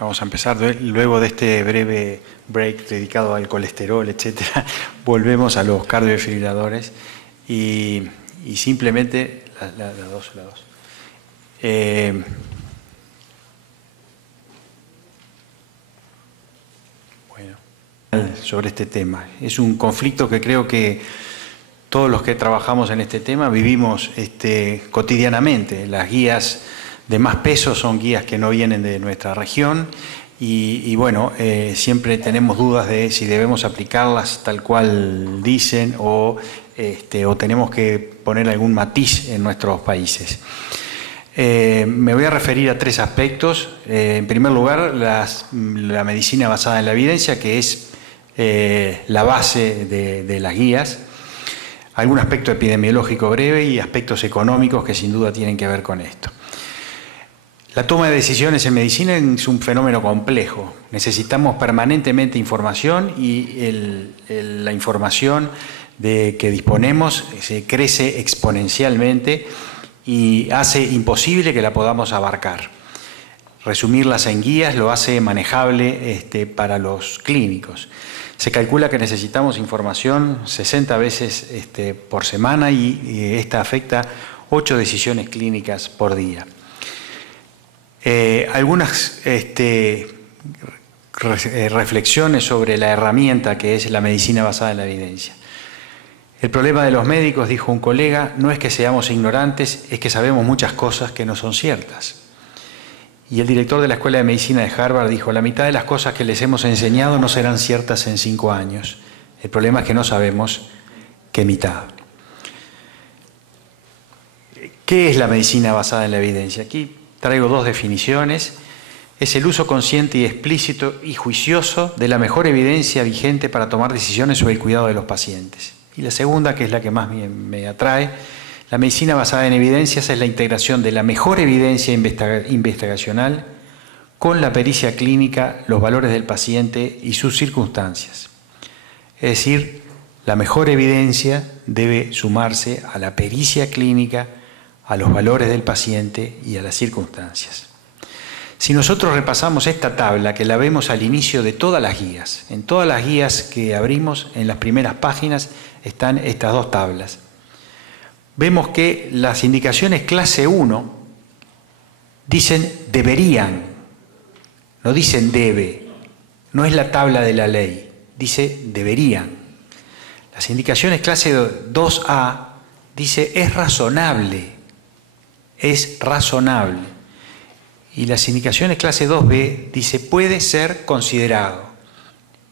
Vamos a empezar luego de este breve break dedicado al colesterol, etcétera. Volvemos a los cardiofibriladores y simplemente la dos. Bueno, sobre este tema. Es un conflicto que creo que todos los que trabajamos en este tema vivimos cotidianamente. Las guías de más peso son guías que no vienen de nuestra región y bueno, siempre tenemos dudas de si debemos aplicarlas tal cual dicen o tenemos que poner algún matiz en nuestros países. Me voy a referir a tres aspectos. En primer lugar, la medicina basada en la evidencia, que es la base de las guías. Algún aspecto epidemiológico breve y aspectos económicos que sin duda tienen que ver con esto. La toma de decisiones en medicina es un fenómeno complejo. Necesitamos permanentemente información y la información de que disponemos se crece exponencialmente y hace imposible que la podamos abarcar. Resumirlas en guías lo hace manejable para los clínicos. Se calcula que necesitamos información 60 veces por semana y esta afecta 8 decisiones clínicas por día. Algunas reflexiones sobre la herramienta que es la medicina basada en la evidencia. El problema de los médicos, dijo un colega, no es que seamos ignorantes, es que sabemos muchas cosas que no son ciertas. Y el director de la Escuela de Medicina de Harvard dijo, la mitad de las cosas que les hemos enseñado no serán ciertas en 5 años. El problema es que no sabemos qué mitad. ¿Qué es la medicina basada en la evidencia? Aquí traigo 2 definiciones. Es el uso consciente y explícito y juicioso de la mejor evidencia vigente para tomar decisiones sobre el cuidado de los pacientes. Y la segunda, que es la que más me atrae, la medicina basada en evidencias es la integración de la mejor evidencia investigacional con la pericia clínica, los valores del paciente y sus circunstancias. Es decir, la mejor evidencia debe sumarse a la pericia clínica, a los valores del paciente y a las circunstancias. Si nosotros repasamos esta tabla, que la vemos al inicio de todas las guías, en todas las guías que abrimos, en las primeras páginas están estas 2 tablas. Vemos que las indicaciones clase 1 dicen deberían, no dicen debe, no es la tabla de la ley, dice deberían. Las indicaciones clase 2A dice es razonable. Y las indicaciones clase 2B dice puede ser considerado.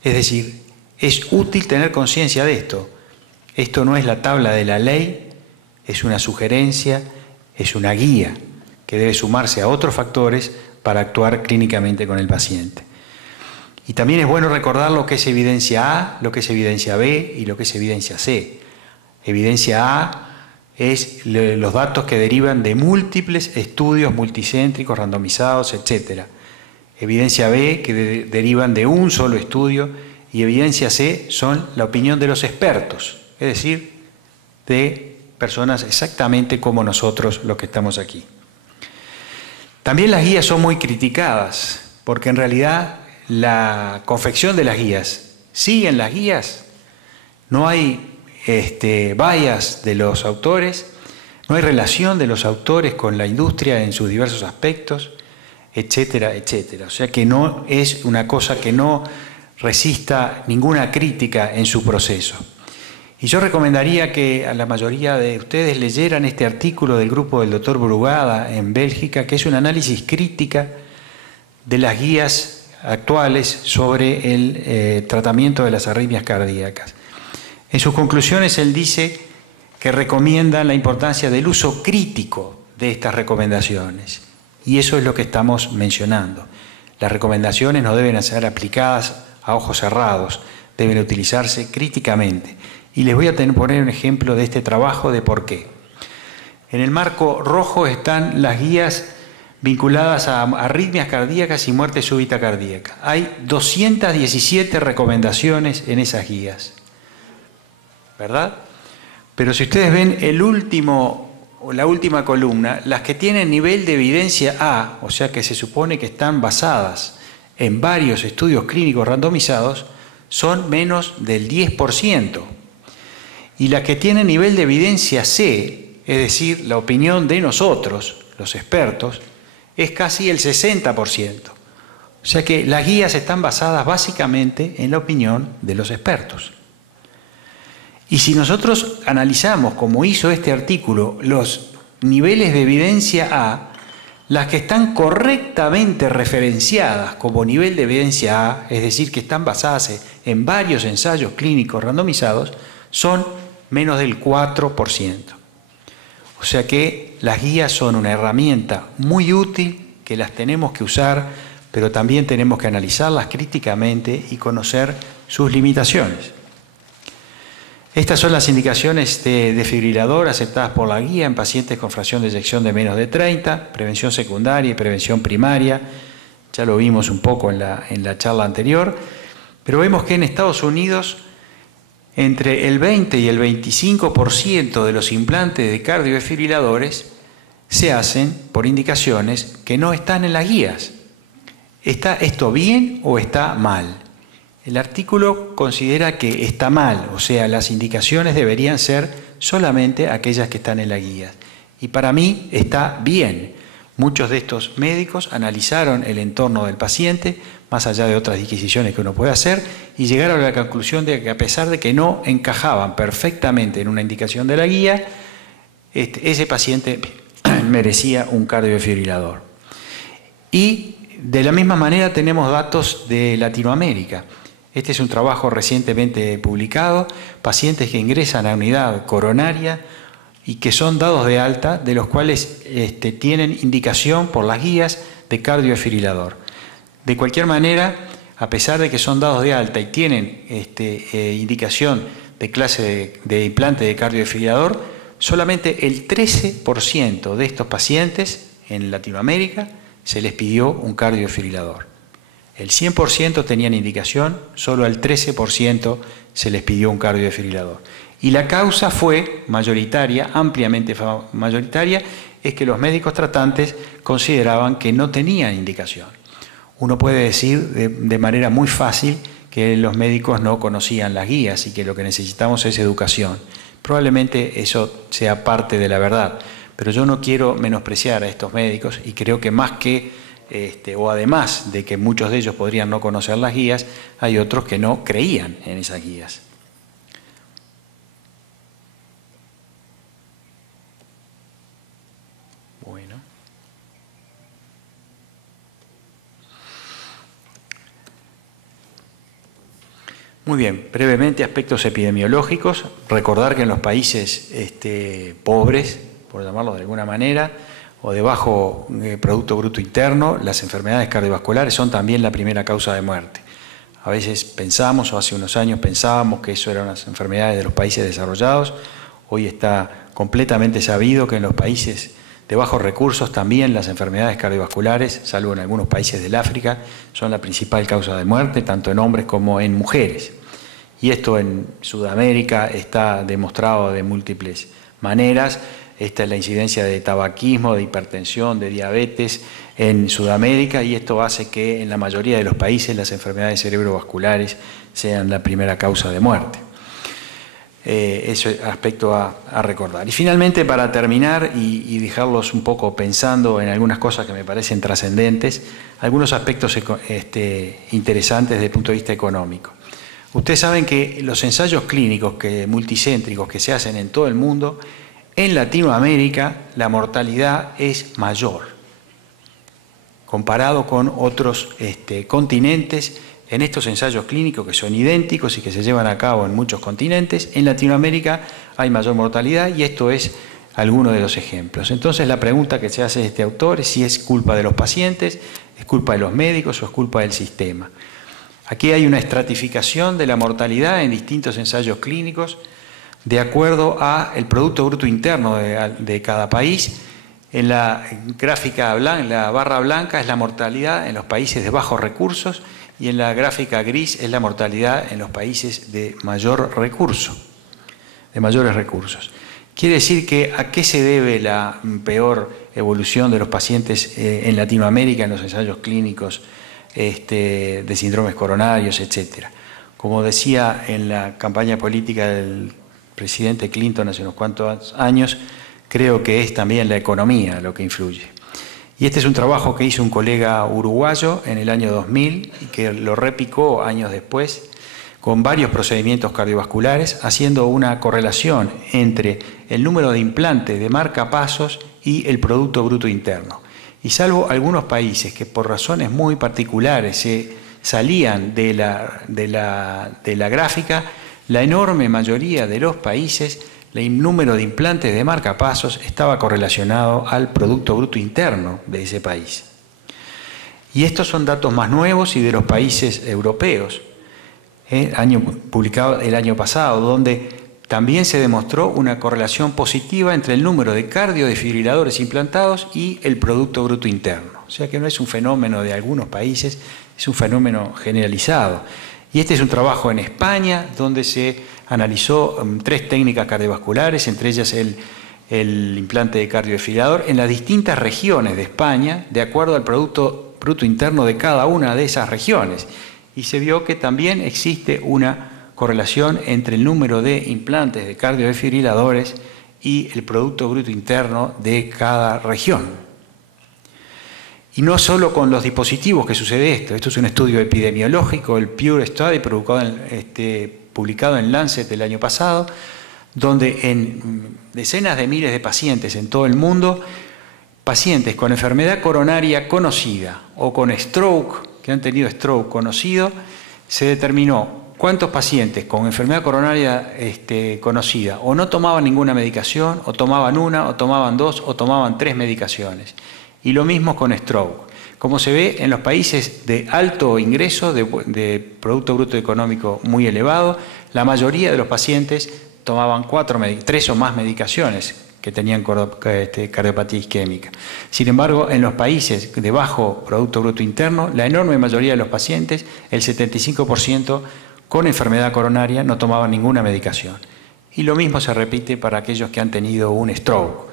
Es decir, es útil tener conciencia de esto. Esto no es la tabla de la ley, es una sugerencia, es una guía que debe sumarse a otros factores para actuar clínicamente con el paciente. Y también es bueno recordar lo que es evidencia A, lo que es evidencia B y lo que es evidencia C. Evidencia A es los datos que derivan de múltiples estudios multicéntricos, randomizados, etc. Evidencia B, que derivan de un solo estudio, y evidencia C son la opinión de los expertos, es decir, de personas exactamente como nosotros los que estamos aquí. También las guías son muy criticadas, porque en realidad la confección de las guías, siguen las guías, no hay bias de los autores, no hay relación de los autores con la industria en sus diversos aspectos, etcétera, etcétera. O sea que no es una cosa que no resista ninguna crítica en su proceso. Y yo recomendaría que a la mayoría de ustedes leyeran este artículo del grupo del doctor Brugada en Bélgica, que es un análisis crítica de las guías actuales sobre el tratamiento de las arritmias cardíacas. En sus conclusiones él dice que recomiendan la importancia del uso crítico de estas recomendaciones. Y eso es lo que estamos mencionando. Las recomendaciones no deben ser aplicadas a ojos cerrados, deben utilizarse críticamente. Y les voy a poner un ejemplo de este trabajo de por qué. En el marco rojo están las guías vinculadas a arritmias cardíacas y muerte súbita cardíaca. Hay 217 recomendaciones en esas guías, ¿verdad? Pero si ustedes ven la última columna, las que tienen nivel de evidencia A, o sea que se supone que están basadas en varios estudios clínicos randomizados son menos del 10%. Y las que tienen nivel de evidencia C, es decir, la opinión de nosotros, los expertos, es casi el 60%. O sea que las guías están basadas básicamente en la opinión de los expertos. Y si nosotros analizamos, como hizo este artículo, los niveles de evidencia A, las que están correctamente referenciadas como nivel de evidencia A, es decir, que están basadas en varios ensayos clínicos randomizados, son menos del 4%. O sea que las guías son una herramienta muy útil que las tenemos que usar, pero también tenemos que analizarlas críticamente y conocer sus limitaciones. Estas son las indicaciones de desfibrilador aceptadas por la guía en pacientes con fracción de eyección de menos de 30, prevención secundaria y prevención primaria. Ya lo vimos un poco en la charla anterior, pero vemos que en Estados Unidos entre el 20 y el 25% de los implantes de cardiodefibriladores se hacen por indicaciones que no están en las guías. ¿Está esto bien o está mal? El artículo considera que está mal, o sea, las indicaciones deberían ser solamente aquellas que están en la guía. Y para mí está bien. Muchos de estos médicos analizaron el entorno del paciente, más allá de otras disquisiciones que uno puede hacer, y llegaron a la conclusión de que a pesar de que no encajaban perfectamente en una indicación de la guía, ese paciente merecía un cardiodefibrilador. Y de la misma manera tenemos datos de Latinoamérica. Este es un trabajo recientemente publicado, pacientes que ingresan a unidad coronaria y que son dados de alta, de los cuales tienen indicación por las guías de cardiodefibrilador. De cualquier manera, a pesar de que son dados de alta y tienen indicación de clase de implante de cardiodefibrilador, solamente el 13% de estos pacientes en Latinoamérica se les pidió un cardiodefibrilador. El 100% tenían indicación, solo al 13% se les pidió un cardiodefibrilador. Y la causa fue mayoritaria, ampliamente mayoritaria, es que los médicos tratantes consideraban que no tenían indicación. Uno puede decir de manera muy fácil que los médicos no conocían las guías y que lo que necesitamos es educación. Probablemente eso sea parte de la verdad, pero yo no quiero menospreciar a estos médicos y creo que más que o además de que muchos de ellos podrían no conocer las guías, hay otros que no creían en esas guías. Bueno. Muy bien, brevemente aspectos epidemiológicos. Recordar que en los países pobres, por llamarlo de alguna manera, o de bajo Producto Bruto Interno, las enfermedades cardiovasculares son también la primera causa de muerte. A veces pensamos, o hace unos años pensábamos que eso eran las enfermedades de los países desarrollados. Hoy está completamente sabido que en los países de bajos recursos también las enfermedades cardiovasculares, salvo en algunos países del África, son la principal causa de muerte, tanto en hombres como en mujeres. Y esto en Sudamérica está demostrado de múltiples maneras. Esta es la incidencia de tabaquismo, de hipertensión, de diabetes en Sudamérica, y esto hace que en la mayoría de los países las enfermedades cerebrovasculares sean la primera causa de muerte. Eso es aspecto a recordar. Y finalmente, para terminar y dejarlos un poco pensando en algunas cosas que me parecen trascendentes, algunos aspectos interesantes desde el punto de vista económico. Ustedes saben que los ensayos clínicos multicéntricos que se hacen en todo el mundo, en Latinoamérica la mortalidad es mayor comparado con otros continentes. En estos ensayos clínicos que son idénticos y que se llevan a cabo en muchos continentes, en Latinoamérica hay mayor mortalidad, y esto es alguno de los ejemplos. Entonces la pregunta que se hace este autor es si es culpa de los pacientes, es culpa de los médicos o es culpa del sistema. Aquí hay una estratificación de la mortalidad en distintos ensayos clínicos de acuerdo al Producto Bruto Interno de cada país. En la gráfica blanca, en la barra blanca, es la mortalidad en los países de bajos recursos, y en la gráfica gris es la mortalidad en los países de mayor recurso, de mayores recursos. Quiere decir que ¿a qué se debe la peor evolución de los pacientes en Latinoamérica en los ensayos clínicos de síndromes coronarios, etc. Como decía en la campaña política del presidente Clinton hace unos cuantos años, creo que es también la economía lo que influye. Y este es un trabajo que hizo un colega uruguayo en el año 2000 y que lo replicó años después con varios procedimientos cardiovasculares, haciendo una correlación entre el número de implantes de marcapasos y el Producto Bruto Interno. Y salvo algunos países que por razones muy particulares se salían de la gráfica, la enorme mayoría de los países, el número de implantes de marcapasos estaba correlacionado al Producto Bruto Interno de ese país. Y estos son datos más nuevos y de los países europeos, publicado el año pasado, donde también se demostró una correlación positiva entre el número de cardiodesfibriladores implantados y el Producto Bruto Interno. O sea que no es un fenómeno de algunos países, es un fenómeno generalizado. Y este es un trabajo en España, donde se analizó 3 técnicas cardiovasculares, entre ellas el implante de cardiodesfibrilador, en las distintas regiones de España, de acuerdo al Producto Bruto Interno de cada una de esas regiones. Y se vio que también existe una correlación entre el número de implantes de cardiodesfibriladores y el Producto Bruto Interno de cada región. Y no solo con los dispositivos que sucede esto. Esto es un estudio epidemiológico, el Pure Study, publicado en Lancet el año pasado, donde en decenas de miles de pacientes en todo el mundo, pacientes con enfermedad coronaria conocida o con stroke, que han tenido stroke conocido, se determinó cuántos pacientes con enfermedad coronaria conocida o no tomaban ninguna medicación, o tomaban una, o tomaban 2, o tomaban 3 medicaciones. Y lo mismo con stroke. Como se ve en los países de alto ingreso, de Producto Bruto Económico muy elevado, la mayoría de los pacientes tomaban 3 o más medicaciones que tenían cardiopatía isquémica. Sin embargo, en los países de bajo Producto Bruto Interno, la enorme mayoría de los pacientes, el 75%, con enfermedad coronaria no tomaban ninguna medicación. Y lo mismo se repite para aquellos que han tenido un stroke.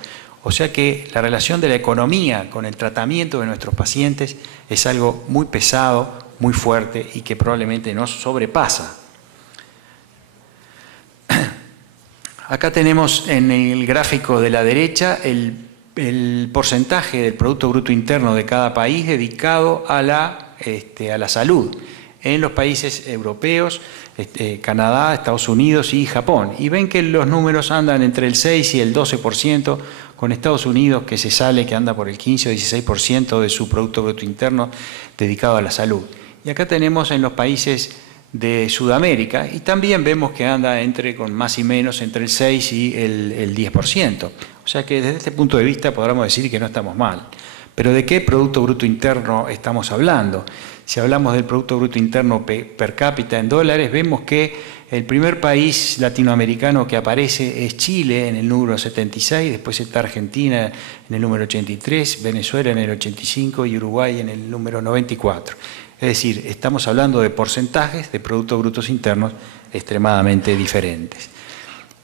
O sea que la relación de la economía con el tratamiento de nuestros pacientes es algo muy pesado, muy fuerte y que probablemente nos sobrepasa. Acá tenemos en el gráfico de la derecha el porcentaje del Producto Bruto Interno de cada país dedicado a la salud en los países europeos, Canadá, Estados Unidos y Japón. Y ven que los números andan entre el 6 y el 12%, con Estados Unidos que anda por el 15 o 16% de su Producto Bruto Interno dedicado a la salud. Y acá tenemos en los países de Sudamérica, y también vemos que anda con más y menos entre el 6 y el 10%. O sea que desde este punto de vista podríamos decir que no estamos mal. Pero ¿de qué Producto Bruto Interno estamos hablando? Si hablamos del Producto Bruto Interno per cápita en dólares, vemos que el primer país latinoamericano que aparece es Chile en el número 76, después está Argentina en el número 83, Venezuela en el 85 y Uruguay en el número 94. Es decir, estamos hablando de porcentajes de Productos Brutos Internos extremadamente diferentes.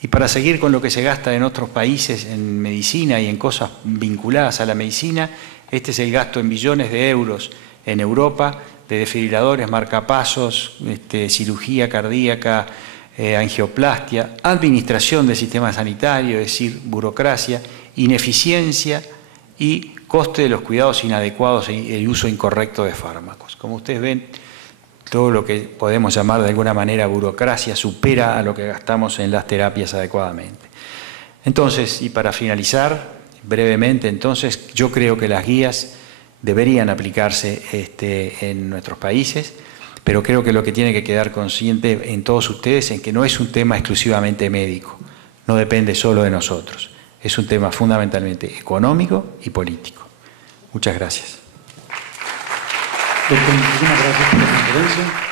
Y para seguir con lo que se gasta en otros países en medicina y en cosas vinculadas a la medicina, este es el gasto en billones de euros en Europa de desfibriladores, marcapasos, cirugía cardíaca, angioplastia, administración del sistema sanitario, es decir, burocracia, ineficiencia y coste de los cuidados inadecuados y el uso incorrecto de fármacos. Como ustedes ven, todo lo que podemos llamar de alguna manera burocracia supera a lo que gastamos en las terapias adecuadamente. Entonces, y para finalizar brevemente, entonces, yo creo que las guías deberían aplicarse en nuestros países, pero creo que lo que tiene que quedar consciente en todos ustedes es que no es un tema exclusivamente médico, no depende solo de nosotros. Es un tema fundamentalmente económico y político. Muchas gracias. Doctor, muchísimas gracias por la conferencia.